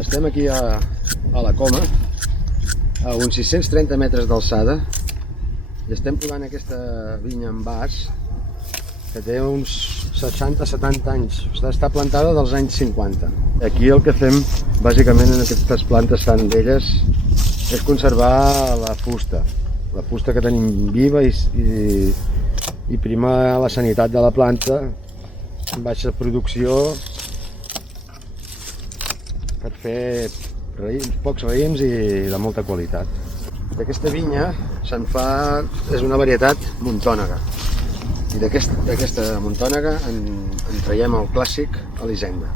Estem aquí a la Coma, a uns 630 metres d'alçada, i estem podant aquesta vinya en vas, que té uns 60-70 anys. Està plantada dels anys 50. Aquí el que fem, bàsicament, en aquestes plantes tan velles, és conservar la fusta que tenim viva i primar la sanitat de la planta amb baixa producció per fer pocs raïms i de molta qualitat. D'aquesta vinya és una varietat montònega, i d'aquesta montònega en traiem el clàssic Elisenda.